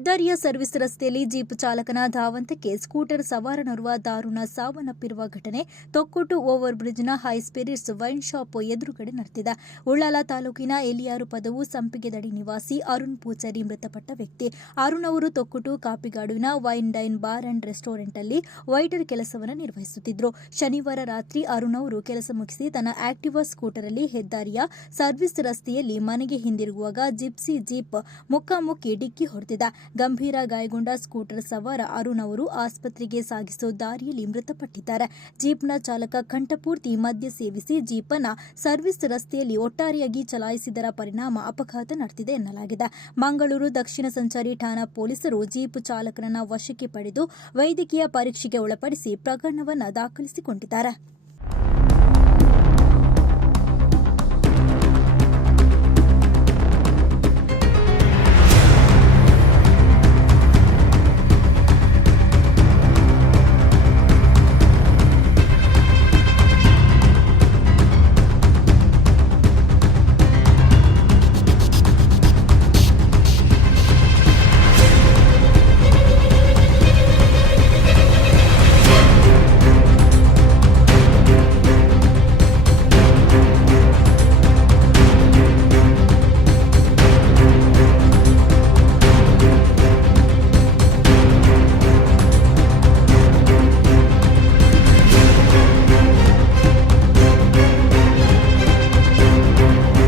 ಹೆದ್ದಾರಿಯ ಸರ್ವಿಸ್ ರಸ್ತೆಯಲ್ಲಿ ಜೀಪ್ ಚಾಲಕನ ಧಾವಂತಕ್ಕೆ ಸ್ಕೂಟರ್ ಸವಾರನೋರ್ವ ದಾರುಣ ಸಾವನ್ನಪ್ಪಿರುವ ಘಟನೆ ತೊಕ್ಕೊಟ್ಟು ಓವರ್ ಬ್ರಿಡ್ಜ್ನ ಹೈ ಸ್ಪಿರಿಟ್ಸ್ ವೈನ್ ಶಾಪ್ ಎದುರುಗಡೆ ನಡೆದಿದೆ. ಉಳ್ಳಾಲ ತಾಲೂಕಿನ ಎಲಿಯಾರು ಪದವು ಸಂಪಿಗೆದಡಿ ನಿವಾಸಿ ಅರುಣ್ ಪೂಜಾರಿ ಮೃತಪಟ್ಟ ವ್ಯಕ್ತಿ. ಅರುಣ್ ಅವರು ತೊಕ್ಕೊಟ್ಟು ಕಾಪಿಗಾಡುವಿನ wine dine bar and restaurant ಅಲ್ಲಿ ವೈಟರ್ ಕೆಲಸವನ್ನು ನಿರ್ವಹಿಸುತ್ತಿದ್ದರು. ಶನಿವಾರ ರಾತ್ರಿ ಅರುಣ್ ಅವರು ಕೆಲಸ ಮುಗಿಸಿ ತನ್ನ ಆಕ್ಟಿವಾ ಸ್ಕೂಟರ್ ಅಲ್ಲಿ ಹೆದ್ದಾರಿಯ ಸರ್ವಿಸ್ ರಸ್ತೆಯಲ್ಲಿ ಮನೆಗೆ ಹಿಂದಿರುಗುವಾಗ ಜಿಪ್ಸಿ ಜೀಪ್ ಮುಖಾಮುಖಿ ಡಿಕ್ಕಿ ಹೊಡೆದಿದೆ. ಗಂಭೀರ ಗಾಯಗೊಂಡ ಸ್ಕೂಟರ್ ಸವಾರ ಅರುಣ್ ಅವರು ಆಸ್ಪತ್ರೆಗೆ ಸಾಗಿಸೋ ದಾರಿಯಲ್ಲಿ ಮೃತಪಟ್ಟಿದ್ದಾರೆ. ಜೀಪ್ನ ಚಾಲಕ ಕಂಠಪೂರ್ತಿ ಮದ್ಯ ಸೇವಿಸಿ ಜೀಪನ್ನು ಸರ್ವಿಸ್ ರಸ್ತೆಯಲ್ಲಿ ಒಟ್ಟಾರೆಯಾಗಿ ಚಲಾಯಿಸಿದರ ಪರಿಣಾಮ ಅಪಘಾತ ನಡೆದಿದೆ ಎನ್ನಲಾಗಿದೆ. ಮಂಗಳೂರು ದಕ್ಷಿಣ ಸಂಚಾರಿ ಠಾಣಾ ಪೊಲೀಸರು ಜೀಪ್ ಚಾಲಕನನ್ನ ವಶಕ್ಕೆ ಪಡೆದು ವೈದ್ಯಕೀಯ ಪರೀಕ್ಷೆಗೆ ಒಳಪಡಿಸಿ ಪ್ರಕರಣವನ್ನು ದಾಖಲಿಸಿಕೊಂಡಿದ್ದಾರೆ.